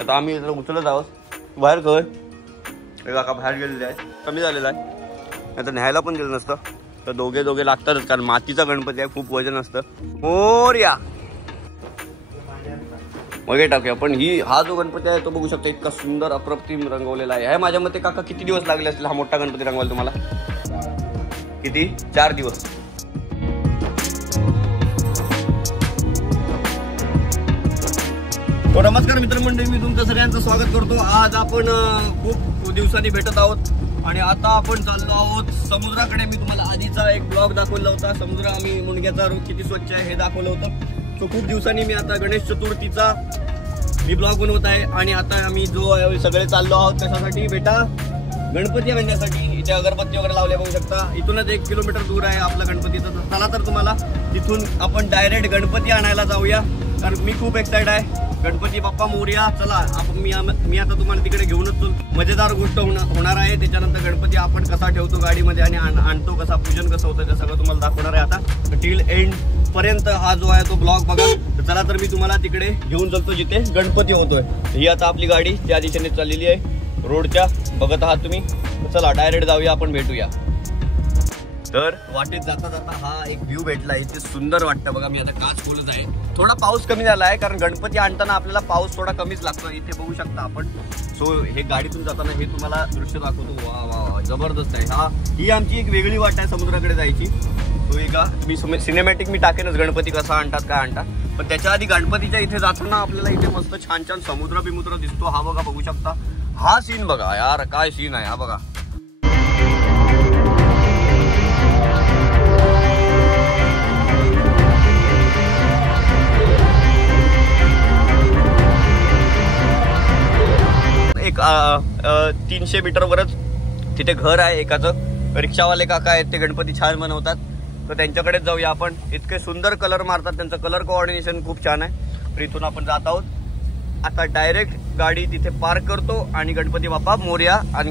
आता आम्ही इथं उचलत आहोत. बाहेर खय हे काका बाहेर गेलेले आहेत, कमी झालेला आहे. आता न्यायला पण गेलं नसतं तर दोघे लागतातच, कारण मातीचा गणपती आहे, खूप वजन असतं. मोरया वगैरे टाकूया. पण हा जो गणपती आहे तो बघू शकता इतका सुंदर अप्रतिम रंगवलेला आहे. माझ्या मते काका किती दिवस लागले असतील हा मोठा गणपती रंगवायला तुम्हाला? किती? 4 दिवस. नमस्कार मित्रमंडळी, मी तुमचं सगळ्यांचं स्वागत करतो. आज आपण खूप दिवसांनी भेटत आहोत आणि आता आपण चाललो आहोत समुद्राकडे. मी तुम्हाला आधीचा एक ब्लॉग दाखवला होता, समुद्र आम्ही मुंडग्याचा किती स्वच्छ आहे हे दाखवलं होतं. तो खूप दिवसांनी मी आता गणेश चतुर्थीचा मी ब्लॉग बनवत आहे आणि आता आम्ही जो सगळे चाललो आहोत कशासाठी बेटा? गणपती आणण्यासाठी. इथे अगरबत्ती वगैरे लावल्या बघू शकता. इथूनच 1 किलोमीटर दूर आहे आपला गणपतीचं. चला तर तुम्हाला तिथून आपण डायरेक्ट गणपती आणायला जाऊया, कारण मी खूप एक्साइटेड आहे. गणपती बाप्पा मोरया. चला आपण मी आता तुम्हाला तिकडे घेऊनच चल. मजेदार गोष्ट होणार आहे. त्याच्यानंतर गणपती आपण कसा ठेवतो गाडीमध्ये आणि आणतो कसा, पूजन कसं होतं ते सगळं तुम्हाला दाखवणार आहे. आता टिल एंड पर्यंत हा जो आहे तो ब्लॉग बघा. चला तर मी तुम्हाला तिकडे घेऊन चलतो जिथे गणपती होतोय. ही आता आपली गाडी त्या दिशेने चाललेली आहे रोडच्या, बघत आहात तुम्ही. चला डायरेक्ट जाऊया, आपण भेटूया. तर वाटेत जाता जाता हा एक व्ह्यू भेटला, इथे सुंदर वाटतं बघा. मी आता काच खोलत आहे. थोडा पाऊस कमी झाला आहे, कारण गणपती आणताना आपल्याला पाऊस थोडा कमीच लागतो. इथे बघू शकता आपण. सो हे गाडीतून जाताना हे तुम्हाला दृश्य दाखवतो. वा वा वा, जबरदस्त आहे. ही आमची एक वेगळी वाट आहे समुद्राकडे जायची. तो एका मी सिनेमॅटिक मी टाकेनच गणपती कसा आणतात काय आणतात. पण त्याच्या आधी गणपतीच्या इथे जाताना आपल्याला इथे मस्त छान छान समुद्र बिमुद्र दिसतो. हा बघा, बघू शकता. हा सीन बघा यार, काय सीन आहे हा बघा. एक 300 मीटरवरच तिथे घर आहे एकाचं. रिक्षावाले काका आहेत, ते गणपती छान बनवतात, तर त्यांच्याकडेच जाऊया आपण. इतके सुंदर कलर मारतात, त्यांचं कलर कोऑर्डिनेशन खूप छान आहे. तर इथून आपण जात आहोत आता. डायरेक्ट गाडी तिथे पार्क करतो आणि गणपती बाप्पा मोरया आणि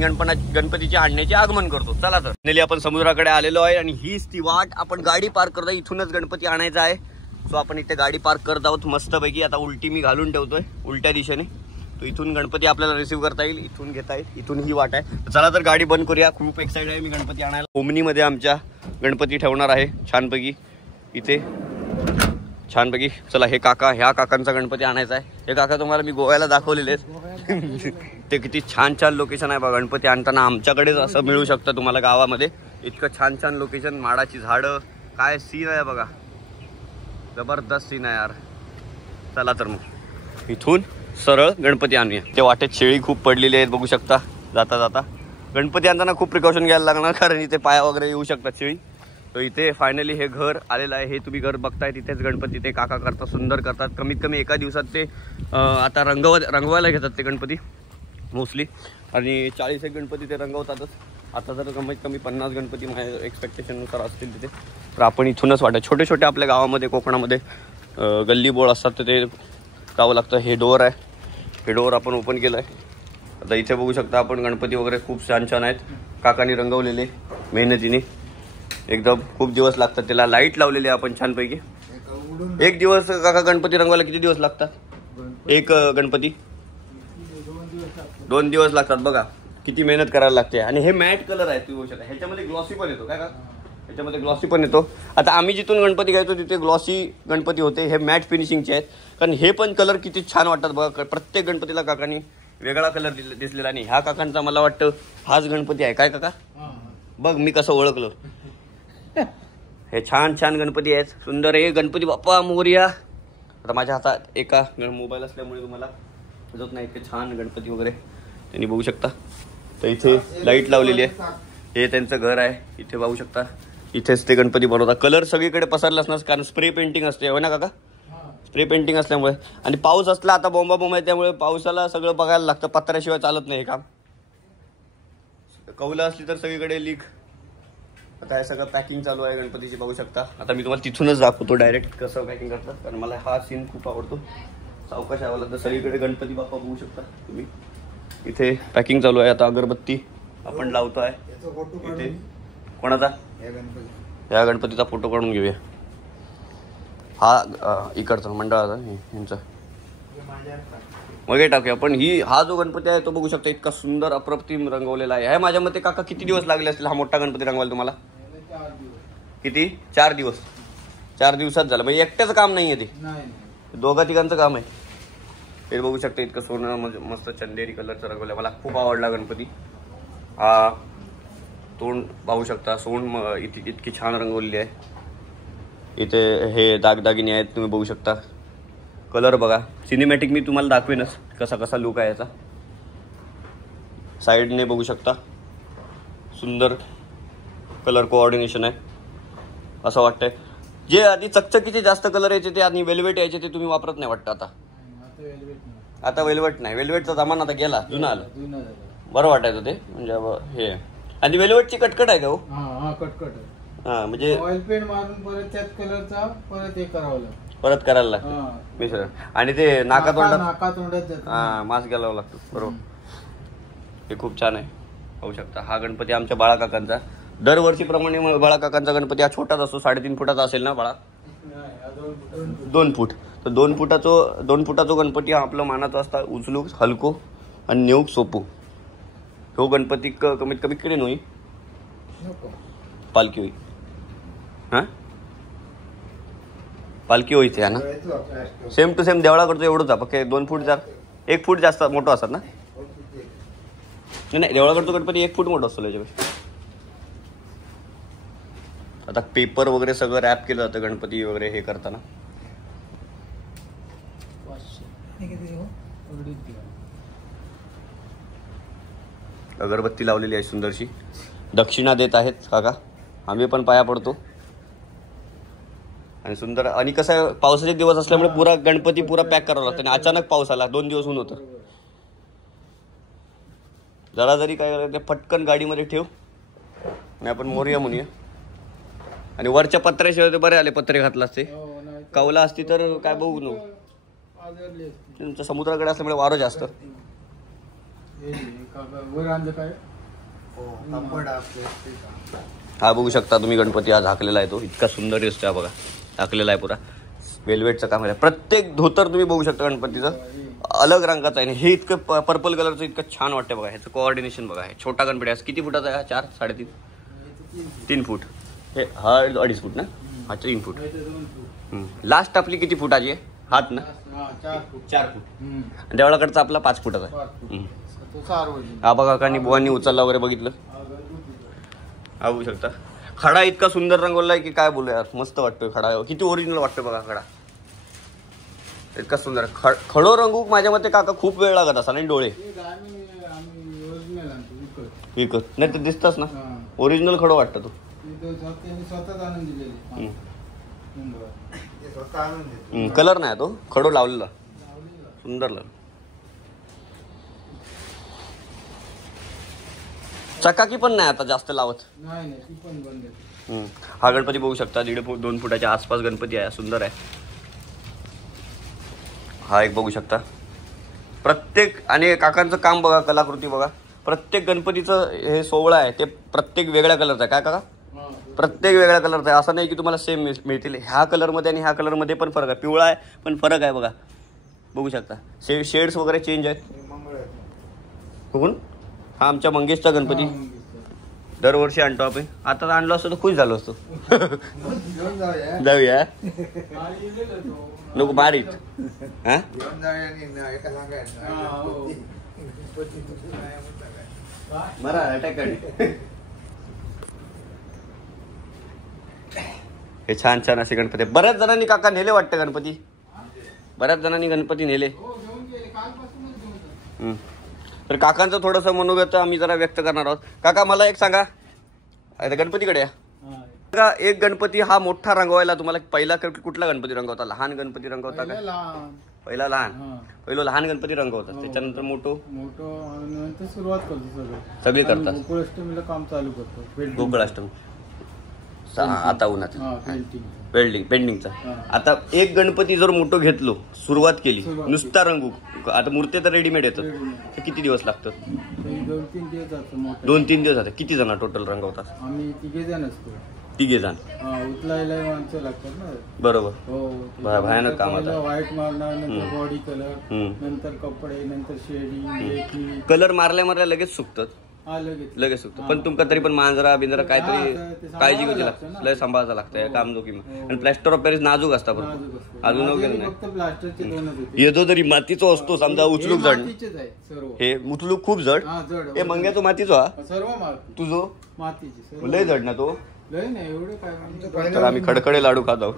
गणपतीचे आणण्याचे आगमन करतो. चला तर नेली आपण समुद्राकडे आलेलो आहे आणि हीच ती वाट. आपण गाडी पार्क करतो, इथूनच गणपती आणायचा आहे. सो आपण इथे गाडी पार्क करत आहोत मस्तपैकी. आता उलटी मी घालून ठेवतोय उलट्या दिशेने, तो इथून गणपती आपल्याला रिसीव्ह करता येईल. इथून घेता येईल, इथून ही वाट आहे. चला तर गाडी बंद करूया. खूप एक्साइटेड आहे मी गणपती आणायला. ओमनीमध्ये आमच्या गणपती ठेवणार आहे छानपैकी इथे, छानपैकी. चला हे काका, ह्या काकांचा गणपती आणायचा आहे. हे काका तुम्हाला मी गोव्याला दाखवलेले आहेत. ते किती छान छान लोकेशन आहे बघा. गणपती आणताना आमच्याकडेच असं मिळू शकतं तुम्हाला गावामध्ये. इतकं छान छान लोकेशन, माडाची झाडं, काय सीन आहे बघा. जबरदस्त सीन आहे यार. चला तर मग इथून सरळ गणपती आणूया. ते वाटेत शेळी खूप पडलेली आहेत बघू शकता. जाता जाता गणपती आणताना खूप प्रिकॉशन घ्यायला लागणार, कारण इथे पाया वगैरे येऊ शकतात शेळी. तर इथे फायनली हे घर आलेलं आहे. हे तुम्ही घर बघताय, तिथेच गणपती ते काका करतात, सुंदर करतात. कमीत कमी एका दिवसात ते आता रंगवायला घेतात ते गणपती मोस्टली. आणि 40 एक गणपती ते रंगवतातच. आता जर कमीत कमी 50 गणपती माझ्या एक्सपेक्टेशननुसार असतील तिथे. तर आपण इथूनच वाटत छोटे छोटे आपल्या गावामध्ये कोकणामध्ये गल्ली बोळ असतात, तर ते गावं लागतं. हे डोअर आहे, हे डोअर आपण ओपन केलं आहे. आता इथे बघू शकता आपण गणपती वगैरे खूप छान छान आहेत, काकांनी रंगवलेले मेहनतीने. एकदम खूप दिवस लागतात त्याला. लाईट लावलेली आहे आपण छानपैकी. एक दिवस काका गणपती रंगवायला किती दिवस लागतात? एक गणपती 2 दिवस लागतात बघा. किती मेहनत करायला लागते. आणि हे मॅट कलर आहे, तुम्ही बघू शकता. ह्याच्यामध्ये ग्लॉसी पण येतो काय का? ह्याच्यामध्ये ग्लॉसी पण येतो. आता आम्ही जिथून गणपती घ्यायचो तिथे ग्लॉसी गणपती होते, हे मॅट फिनिशिंगचे आहेत. कारण हे पण कलर किती छान वाटतात बघा. प्रत्येक गणपतीला काकांनी वेगळा कलर दिसलेला. नाही ह्या काकांचा मला वाटतं हाच गणपती आहे काय काका? बघ मी कसं ओळखलो. हे छान छान गणपती आहेत, सुंदर. हे गणपती बाप्पा मोरया. आता माझ्या हातात एका मोबाईल असल्यामुळे तुम्हाला समजत नाही. इतके छान गणपती वगैरे त्यांनी बघू शकता. तर इथे लाईट लावलेली आहे. हे त्यांचं घर आहे, इथे बघू शकता. इथेच ते गणपती बनवतात. कलर सगळीकडे पसरला असणार, कारण स्प्रे पेंटिंग असते हो ना काका? स्प्रे पेंटिंग असल्यामुळे. आणि पाऊस असला आता बोंबा आहे, त्यामुळे पावसाला सगळं बघायला लागतं. पत्र्याशिवाय चालत नाही हे काम. कौलं असली तर सगळीकडे लीक. आता हे सगळं पॅकिंग चालू आहे गणपतीची बघू शकता. आता मी तुम्हाला तिथूनच दाखवतो डायरेक्ट कसं पॅकिंग करतात, कारण मला हा सीन खूप आवडतो. सावकाश यावं लागतं. सगळीकडे गणपती बाप्पा बघू शकता तुम्ही. इथे पॅकिंग चालू आहे. आता अगरबत्ती आपण लावतो आहे इथे. कोणाचा? या गणपतीचा फोटो काढून घेऊया. हा इकडचा मंडळाचा यांचा. मग टाकूया. पण हा जो गणपती आहे तो बघू शकता इतका सुंदर अप्रतिम रंगवलेला आहे. माझ्या मते काका किती दिवस लागले असतील हा मोठा गणपती रंगवायला तुम्हाला? किती? 4 दिवस. 4 दिवसात झालं. म्हणजे एकट्याचं काम नाहीये ते, दोघा तिघांचं काम आहे. हे बघू शकता इतकं सोनं मस्त चंदेरी कलरचं रंगवलं. मला खूप आवडला गणपती. हा तोंड पाहू शकता, सोंड इतकी छान रंगवलेली आहे. इथे हे दागदागिने आहेत तुम्ही बघू शकता. कलर बघा, सिनेमॅटिक मी तुम्हाला दाखवेनच कसा कसा लुक आहे याचा. साईडने बघू शकता सुंदर कलर कोऑर्डिनेशन आहे. असं वाटतंय जे आधी चकचकीचे जास्त कलर यायचे ते आणि वेल्वेट यायचे ते तुम्ही वापरत नाही वाटतं आता. आता वेल्वेट नाही, वेल्वेटचा जमाना आता गेला, जुना आला. बरं वाटायचं ते. म्हणजे हे आणि वेल्वेटची कटकट आहे का हो? कटकट. हा म्हणजे ऑइल पेंट मारून परत त्यात कलरचा परत हे करावं लागतं, परत करायला लागतं मिश्रण. आणि ते नाका तोंडात मास्क घालावं लागतो. बरोबर. हे खूप छान आहे पाहू शकता. हा गणपती आमच्या बाळाकाकांचा. दरवर्षीप्रमाणे बाळाकाकांचा गणपती हा छोटाच असतो. 3.5 फुटाचा असेल ना बाळा? 2 फूट. तर 2 फुटाचा गणपती हा आपला मानाचा असता. उचलूक हलको आणि नेऊक सोपू. तो गणपती कमीत कमी किती नोई पालखी होई. हा पालखी होईच आहे ना. सेम टू सेम देवळाकडचं एवढंच आहे. फक्त 2 फूट 1 फूट जास्त मोठं असतात ना. नाही देवळाकडचं गणपती 1 फूट मोठं असतो याच्यापेक्षा. आता पेपर वगैरे सगळं रॅप केलं जातं गणपती वगैरे हे करताना. अगरबत्ती लावलेली आहे सुंदरशी. दक्षिणा देत आहेत काका, आम्ही पण पाया पडतो. आणि सुंदर. आणि कसं आहे पावसाचे दिवस असल्यामुळे पुरा गणपती पुरा पॅक करावा लागतो. आणि अचानक पाऊस आला, 2 दिवस ऊन होतं. जरा जरी काय करायचं ते फटकन गाडीमध्ये ठेव आणि आपण मोरया म्हणूया. आणि वरच्या पत्र्याशिवाय ते बरे आले, पत्रे घातला असते. कौला असती तर काय बघू नको. तुमच्या समुद्राकडे असल्यामुळे वारं जास्त. हा बघू शकता तुम्ही गणपती हा झाकलेला आहे. तो इतका सुंदर दिसतो बघा. झाकलेला आहे पुरा. वेल्वेटचं काम आहे. प्रत्येक धोतर तुम्ही बघू शकता गणपतीचं अलग रंगाचं आहे. हे इतकं पर्पल कलरचं इतकं छान वाटतं बघा. ह्याचं कोऑर्डिनेशन बघा. हे छोटा गणपती आहे. किती फुटाचा आहे? 4, 3.5, 3 फूट. हे हा 2.5 फूट ना. हा 3 फूट. लास्ट आपली किती फुटाची आहे? हात ना 4 फूट. देवळाकडचा आपला 5 फुटाचा आहे. हा बघा काकांनी बुवांनी उचलला वगैरे बघितलं. हा बघू शकता. खडा इतका सुंदर रंगवला आहे की काय बोलू यार. मस्त वाटतोय खडा. किती ओरिजिनल वाटतोय बघा खडा. इतका सुंदर. खडो रंगू माझ्या मते काका खूप वेळ लागत असा नाही. डोळे विकत नाही तर दिसतच ना. ओरिजिनल खडो वाटतं तो. कलर नाही तो खडो लावलेला सुंदर लागला. चकाकी पण नाही आता जास्त लावत. हा गणपती बघू शकता 1.5 फूट 2 फुटाच्या आसपास गणपती आहे. सुंदर आहे. हा एक बघू शकता. प्रत्येक आणि काकांचं काम बघा, कलाकृती बघा. प्रत्येक गणपतीचं हे सोहळा आहे ते प्रत्येक वेगळ्या कलरचा आहे. काय काका? प्रत्येक वेगळ्या कलरचा आहे. असं नाही की तुम्हाला सेम मिळतील. ह्या कलरमध्ये आणि ह्या कलरमध्ये पण फरक आहे. पिवळा आहे पण फरक आहे बघा. बघू शकता. शेड्स वगैरे चेंज आहेत. बघून हा आमच्या मंगेशचा गणपती दरवर्षी आणतो आपण. आता आणलो असतो तर खुश झालो असतो. जाऊया नको मारीत. मरा अटॅक. हे छान छान असे गणपती. बऱ्याच जणांनी काका नेले वाटतं गणपती. बऱ्याच जणांनी गणपती नेले. तर काकांचं थोडंसं मनोगत आम्ही जरा व्यक्त करणार आहोत. काका मला एक सांगा, गणपतीकडे या. एक गणपती हा मोठा रंगवायला तुम्हाला पहिला कुठला गणपती रंगवता? लहान गणपती रंगवता का? पहिला लहान गणपती रंगवतात. त्याच्यानंतर मोठो सुरुवात करतो. सगळे करतात. गोकुळाष्टमीला काम चालू करतो. गोकुळाष्टमी आता उन्हात पेंडिंगचा. आता एक गणपती जर मोठं घेतलो, सुरुवात केली, नुसता रंगू. आता मूर्ती तर रेडीमेड येतात. तर किती दिवस लागतात? 2-3 दिवस जातात. 2-3 दिवस जातात. किती जण टोटल रंगवतात? आम्ही 3 जण असतो. तिघे जण उचलायला माणसं लागतात ना. बरोबर. हो भयानक काम आता. व्हाईट मारणार, नंतर बॉडी कलर, नंतर कपडे, नंतर शेडिंग. कलर मारल्या लगेच सुकतात. लगेच सुकतं. पण तुमका तरी पण मांजरा बिंजरा काहीतरी काळजी घ्यायची लागते, लय सांभाळायचं लागतं काम दोघी. आणि प्लॅस्टर ऑफ पॅरिस नाजूक असता पण अजून वगैरे नाही. येतो तरी मातीचो असतो समजा उचलूक जड. हे उचलूक खूप जड. हे मंग्याचो मातीचो हा सर्व तुझो मातीची लय जड ना तो. लय नाही एवढे काय. तर आम्ही खडखडे लाडू खात आहोत.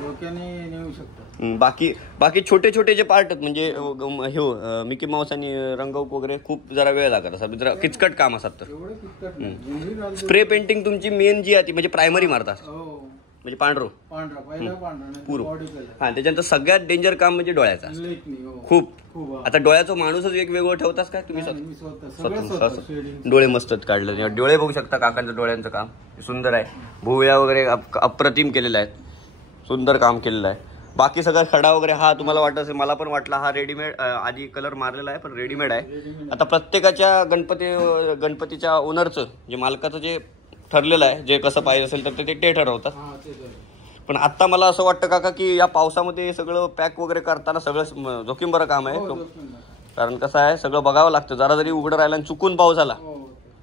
डोक्याने नेऊ शकतो. बाकी छोटे छोटे जे पार्ट आहेत म्हणजे मिकी माऊस आणि रंगवूक वगैरे खूप जरा वेळ लागत असतात, जरा किचकट काम असतात. तर स्प्रे पेंटिंग तुमची मेन जी आहे ती म्हणजे प्रायमरी मारतात म्हणजे पांढरो पूर्ण. हा त्याच्यानंतर सगळ्यात डेंजर काम म्हणजे डोळ्याचा. खूप आता डोळ्याचा माणूसच एक वेगळं ठेवतास काय तुम्ही? डोळे मस्त काढले. डोळे बघू शकता काकांच्या डोळ्यांचं काम सुंदर आहे. भुवया वगैरे अप्रतिम केलेला आहे, सुंदर काम केलेलं आहे. बाकी सगळा खडा वगैरे हा तुम्हाला वाटत असेल, मला पण वाटला हा रेडीमेड आधी कलर मारलेला आहे पण रेडीमेड आहे. आता प्रत्येकाच्या गणपतीच्या ओनरचं जे मालकाचं जे ठरलेलं आहे, जे कसं पाहिजे असेल तर ते ठरवतात. पण आता मला असं वाटतं काका की या पावसामध्ये सगळं पॅक वगैरे करताना सगळं जोखीम बरं काम आहे. कारण कसं आहे सगळं बघावं लागतं. जरा जरी उघडं राहिलं आणि चुकून पाऊस आला,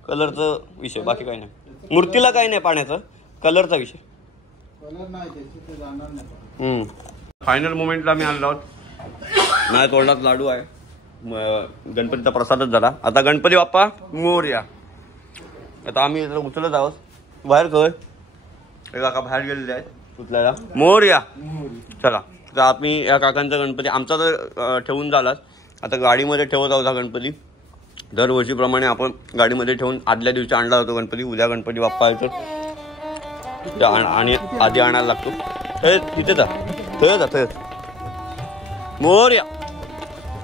कलरचा विषय, बाकी काही नाही. मूर्तीला काही नाही पाण्याचं, कलरचा विषय. फायनल मोमेंटला आम्ही आणलो आहोत. नाही तोंडात लाडू आहे, गणपतीचा प्रसादच झाला. आता गणपती बाप्पा मोरया. आता आम्ही उचलत आहोत. बाहेर खय हे काका बाहेर गेलेले आहेत उचलायला. मोरया. चला तर आम्ही या काकांचा गणपती आमचा तर ठेवून झालाच. आता गाडीमध्ये ठेवत आहोत हा गणपती. दरवर्षीप्रमाणे आपण गाडीमध्ये ठेवून आदल्या दिवशी आणला होतो गणपती. उद्या गणपती बाप्पा येतो आणि आधी आणायला लागतो. तिथे जा मोरया.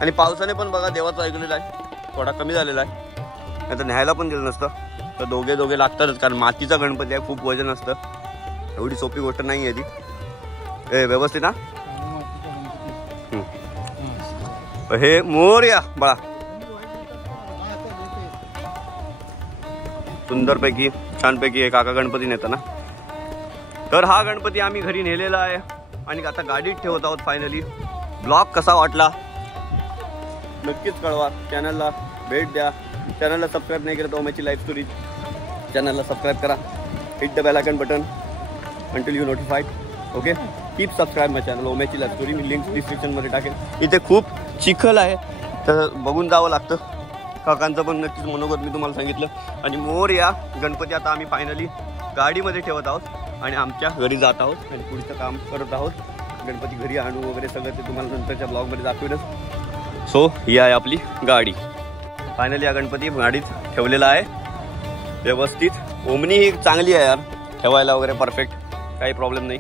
आणि पावसाने पण बघा देवाचं ऐकलेलं आहे, थोडा कमी झालेला आहे. नाही तर न्यायला पण दिलं नसतं. तर दोघे लागतातच, कारण मातीचा गणपती आहे, खूप वजन असतं. एवढी सोपी गोष्ट नाही आहे ती. व्यवस्थित ना हे मोरया बाळा. सुंदरपैकी छानपैकी एक काका गणपती नेताना. तर हा गणपती आम्ही घरी नेलेला आहे आणि आता गाडीत ठेवत आहोत फायनली. ब्लॉग कसा वाटला नक्कीच कळवा. चॅनलला भेट द्या. चॅनलला सबस्क्राईब नाही केलं तर ओमेची लाईफ स्टोरी चॅनलला सबस्क्राईब करा. Hit the bell icon button until you notified. Okay, keep subscribe my channel ओमेची लाईफ स्टोरी. मी लिंक डिस्क्रिप्शनमध्ये टाकेल. इथे खूप चिखल आहे तर बघून जावं लागतं. काकांचं पण नक्कीच मनोगत मी तुम्हाला सांगितलं. आणि मोरया गणपती आता आम्ही फायनली गाडीमध्ये ठेवत आहोत आणि आमच्या घरी जात आहोत आणि पुढचं काम करत आहोत. गणपती घरी आणू वगैरे सगळं ते तुम्हाला नंतरच्या ब्लॉगमध्ये दाखवेलच. सो ही आहे आपली गाडी. फायनली हा गणपती गाडीत ठेवलेला आहे व्यवस्थित. ओमनी ही चांगली आहे यार, ठेवायला वगैरे परफेक्ट, काही प्रॉब्लेम नाही.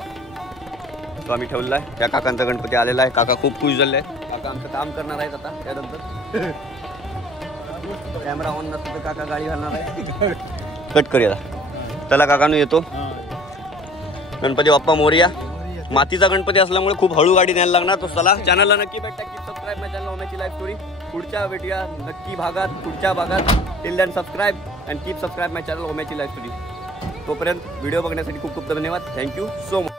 तो आम्ही ठेवलेला आहे. त्या काकांचा गणपती आलेला आहे. काका खूप खुश झाले आहेत. काका आमचं काम करणार आहेत आता त्यानंतर. कॅमेरा ऑन नसतो तर काका गाडी घालणार आहे. कट करूया त्याला. काकानं येतो. गणपती बाप्पा मोरया. मातीचा गणपती असल्यामुळे खूप हळू गाडी न्यायला लागणार. तो चला चॅनलला नक्की भेटा. कीप सबस्क्राईब माय चॅनल ओमेची लाईफ स्टोरी. पुढच्या भेटूया नक्की पुढच्या भागात. Till then subscribe and keep subscribe my channel ओमेची लाईफ स्टोरी. तोपर्यंत व्हिडिओ बघण्यासाठी खूप खूप धन्यवाद. Thank you so much.